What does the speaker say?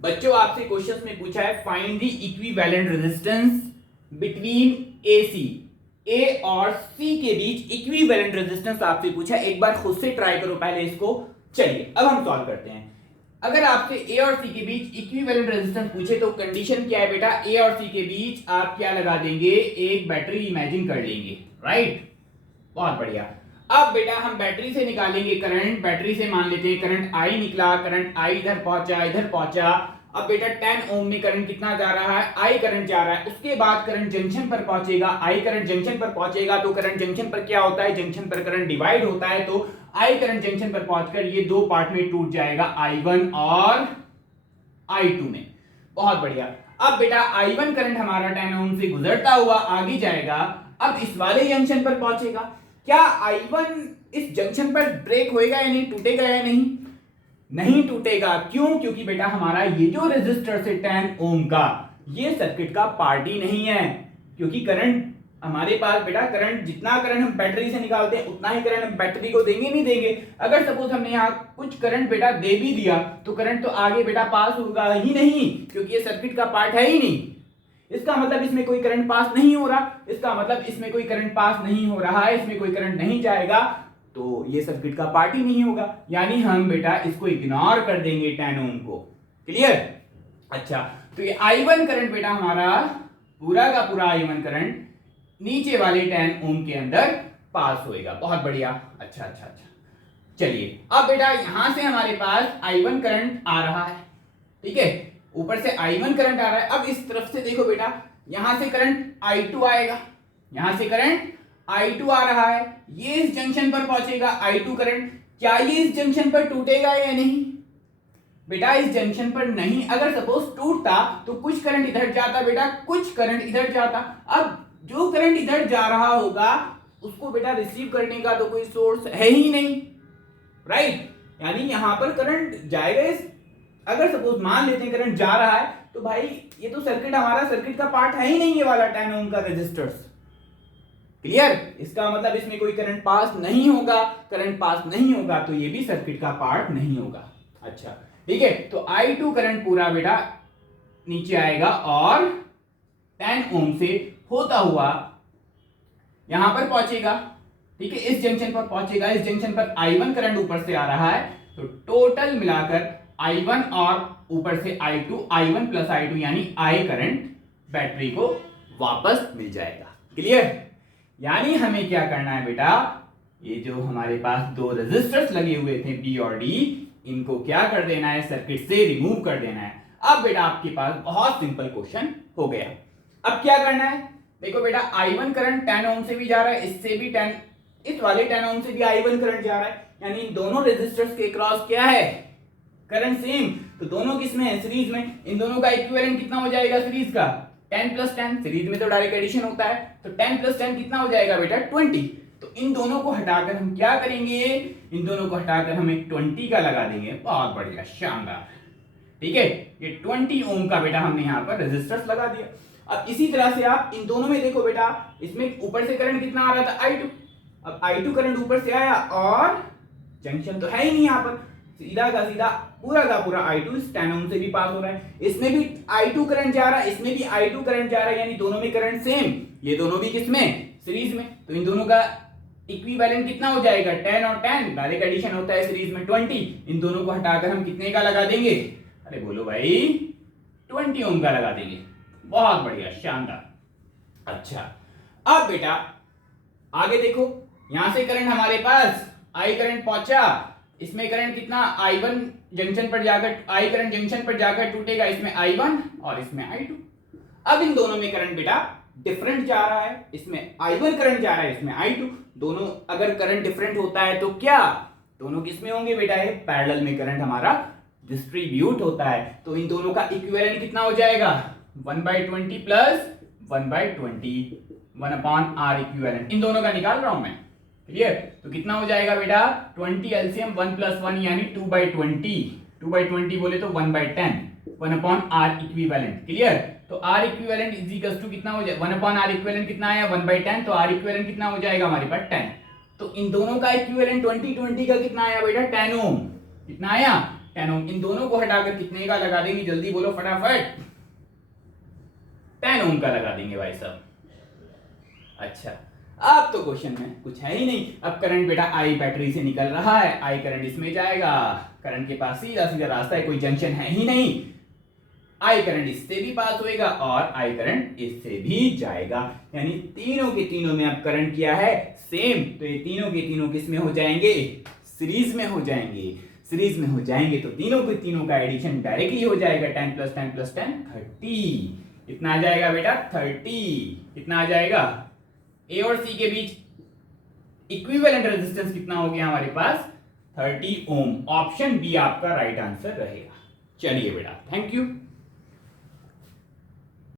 बच्चों आपसे क्वेश्चंस में पूछा है find the equivalent resistance between A C A और सी के बीच इक्विवेलेंट रेजिस्टेंस आपसे पूछा है। एक बार खुद से ट्राई करो पहले इसको। चलिए अब हम सॉल्व करते हैं। अगर आपसे ए और सी के बीच इक्विवेलेंट रेजिस्टेंस पूछे तो कंडीशन क्या है बेटा, ए और सी के बीच आप क्या लगा देंगे, एक बैटरी इमेजिन कर लेंगे, राइट। बहुत बढ़िया। अब बेटा हम बैटरी से निकालेंगे करंट। बैटरी से मान लेते हैं करंट आई निकला, करंट आई इधर पहुंचा। अब बेटा 10 ओम में करंट कितना जा रहा है, आई करंट जा रहा है। उसके बाद करंट जंक्शन पर पहुंचेगा, आई करंट जंक्शन पर पहुंचेगा। तो करंट जंक्शन पर क्या होता है, जंक्शन पर करंट डिवाइड होता है। तो आई करंट जंक्शन पर पहुंचकर ये दो पार्ट में टूट जाएगा, I1 और I2 में। बहुत बढ़िया। अब बेटा I1 करंट हमारा 10 ओम से गुजरता हुआ आगे जाएगा। अब इस वाले जंक्शन पर पहुंचेगा। क्या I1 इस जंक्शन पर ब्रेक होएगा या नहीं, टूटेगा या नहीं? नहीं टूटेगा। क्यों? क्योंकि बेटा हमारा ये जो रेजिस्टर से 10 ओम का ये सर्किट का पार्ट ही नहीं है। क्योंकि करंट हमारे पास बेटा करंट जितना करंट हम बैटरी से निकालते हैं उतना ही करंट हम बैटरी को देंगे नहीं देंगे। अगर सपोज हमने यहाँ कुछ करंट बेटा दे भी दिया तो करंट तो आगे बेटा पास होगा ही नहीं, क्योंकि ये सर्किट का पार्ट है ही नहीं। इसका मतलब इसमें कोई करंट पास नहीं हो रहा, इसका मतलब इसमें कोई करंट पास नहीं हो रहा है, इसमें कोई करंट नहीं जाएगा, तो ये सर्किट का पार्ट ही नहीं होगा। यानी हम बेटा इसको इग्नोर कर देंगे 10 ओम को। क्लियर? अच्छा, तो ये I1 करंट बेटा हमारा पूरा का पूरा I1 करंट नीचे वाले 10 ओम के अंदर पास होएगा। बहुत बढ़िया। अच्छा। चलिए अब बेटा यहां से हमारे पास I1 करंट आ रहा है, ठीक है, ऊपर से I1 करंट आ रहा है। अब इस तरफ से देखो बेटा, यहां से करंट I2 आएगा, यहां से करंट I2 आ रहा है, ये इस जंक्शन पर पहुंचेगा I2 करंट। क्या ये इस जंक्शन पर टूटेगा या नहीं? बेटा इस जंक्शन पर नहीं। अगर सपोज टूटता तो कुछ करंट इधर जाता बेटा, कुछ करंट इधर जाता। अब जो करंट इधर जा रहा होगा उसको बेटा रिसीव करने का तो कोई सोर्स है ही नहीं, राइट। यानी यहां पर करंट जाएगा इस, अगर सपोज मान लेते हैं करंट जा रहा है तो भाई ये तो सर्किट हमारा सर्किट का पार्ट है ही नहीं, ये वाला 10 ओम का रेजिस्टर्स। क्लियर? इसका मतलब इसमें कोई करंट पास नहीं होगा। करंट पास नहीं होगा तो ये भी सर्किट का पार्ट नहीं होगा। अच्छा ठीक है, तो I2 करंट पूरा बेटा नीचे आएगा और 10 ओम से होता हुआ यहां पर पहुंचेगा, ठीक है, इस जंक्शन पर पहुंचेगा। इस जंक्शन पर I1 करंट ऊपर से आ रहा है, तो टोटल मिलाकर I1 और ऊपर से I2, I1 प्लस I2 यानी I करंट बैटरी को वापस मिल जाएगा। क्लियर? यानी हमें क्या करना है बेटा, ये जो हमारे पास दो रेजिस्टर्स लगे हुए थे B और D, इनको क्या कर देना है, सर्किट से रिमूव कर देना है। अब बेटा आपके पास बहुत सिंपल क्वेश्चन हो गया। अब क्या करना है, देखो बेटा I1 करंट 10 ओम से भी जा रहा है, इससे भी 10, इस वाले 10 ओम से भी I1 करंट जा रहा है। यानी इन दोनों रेजिस्टर्स के क्रॉस क्या है, करंट सेम। तो दोनों किसमें है, सीरीज में। इन दोनों का इक्विवेलेंट कितना हो जाएगा सीरीज का, 10 प्लस 10। सीरीज में तो डायरेक्ट एडिशन होता है, तो 10 प्लस 10 कितना हो जाएगा बेटा, 20। तो इन दोनों को हटाकर हम क्या करेंगे, इन दोनों को हटाकर हम एक 20 का लगा देंगे। बहुत बढ़िया, शानदार। ठीक है, ये 20 ओम का बेटा हमने यहाँ पर रेजिस्टर्स लगा दिया। अब इसी तरह से आप इन दोनों में देखो बेटा, इसमें ऊपर से करंट कितना आ रहा था, I2। अब I2 करंट ऊपर से आया और जंक्शन तो है ही नहीं यहाँ पर, सीधा का सीधा पूरा का पूरा I2 इस 10 ओम से भी पास हो रहा है। इसमें भी I2 करंट जा रहा है, इसमें भी I2 करंट जा रहा है, यानी दोनों में करंट सेम। ये दोनों भी किसमें, सीरीज में। तो इन दोनों का इक्विवेलेंट कितना हो जाएगा, 10 और 10, डायरेक्ट एडिशन होता है सीरीज में 20। इन दोनों को हटाकर हम कितने का लगा देंगे, अरे बोलो भाई, 20 ओम का लगा देंगे। बहुत बढ़िया, शानदार। अच्छा अब बेटा आगे देखो, यहां से करंट हमारे पास I करंट पहुंचा, इसमें करंट कितना, I1 जंक्शन पर जाकर, I करंट जंक्शन पर जाकर टूटेगा, इसमें I1 और इसमें I2। अब इन दोनों में करंट बेटा डिफरेंट जा रहा है, इसमें I1 करंट जा रहा है, इसमें I2। दोनों अगर करंट डिफरेंट होता है तो क्या दोनों किसमें होंगे बेटा, है पैरेलल में करंट हमारा डिस्ट्रीब्यूट होता है। तो इन दोनों का इक्विवेलेंट कितना हो जाएगा, 1/20 प्लस 1/20, 1/R इक्विवेलेंट। इन दोनों का निकाल रहा हूं मैं। क्लियर? तो कितना हो जाएगा बेटा, 20 एलसीएम 1 + 1 यानी 2/20, 2/20 बोले तो 1/10, 1/R इक्विवेलेंट। क्लियर? तो R equivalent is equal to कितना हो जाएगा, 1/R इक्विवेलेंट कितना आया, 1/10, तो R इक्विवेलेंट कितना हो जाएगा हमारे पास 10। तो इन दोनों का इक्विवेलेंट 20 का कितना आया बेटा, 10 ओम। कितना आया, 10 ओम। इन दोनों को हटाकर कितने का लगा देंगे, जल्दी बोलो फटाफट। 10 ओम का लगा देंगे भाई साहब। अच्छा, अब तो क्वेश्चन में कुछ है ही नहीं। अब करंट बेटा आई बैटरी से निकल रहा है, आई करंट इसमें जाएगा, करंट के पास सीधा सीधा रास्ता है, कोई जंक्शन है ही नहीं। आई करंट इससे भी पास होएगा और आई करंट इससे भी जाएगा, यानी तीनों के तीनों में अब करंट किया है सेम, तो ये तीनों के तीनों किस में हो जाएंगे, सीरीज में हो जाएंगे। सीरीज में हो जाएंगे तो तीनों के तीनों का एडिशन डायरेक्टली हो जाएगा, 10 + 10 + 10 30। कितना आ जाएगा बेटा, 30। कितना आ जाएगा, ए और सी के बीच इक्विवेलेंट रेजिस्टेंस कितना हो गया हमारे पास, 30 ओम। ऑप्शन बी आपका राइट आंसर रहेगा। चलिए बेटा, थैंक यू।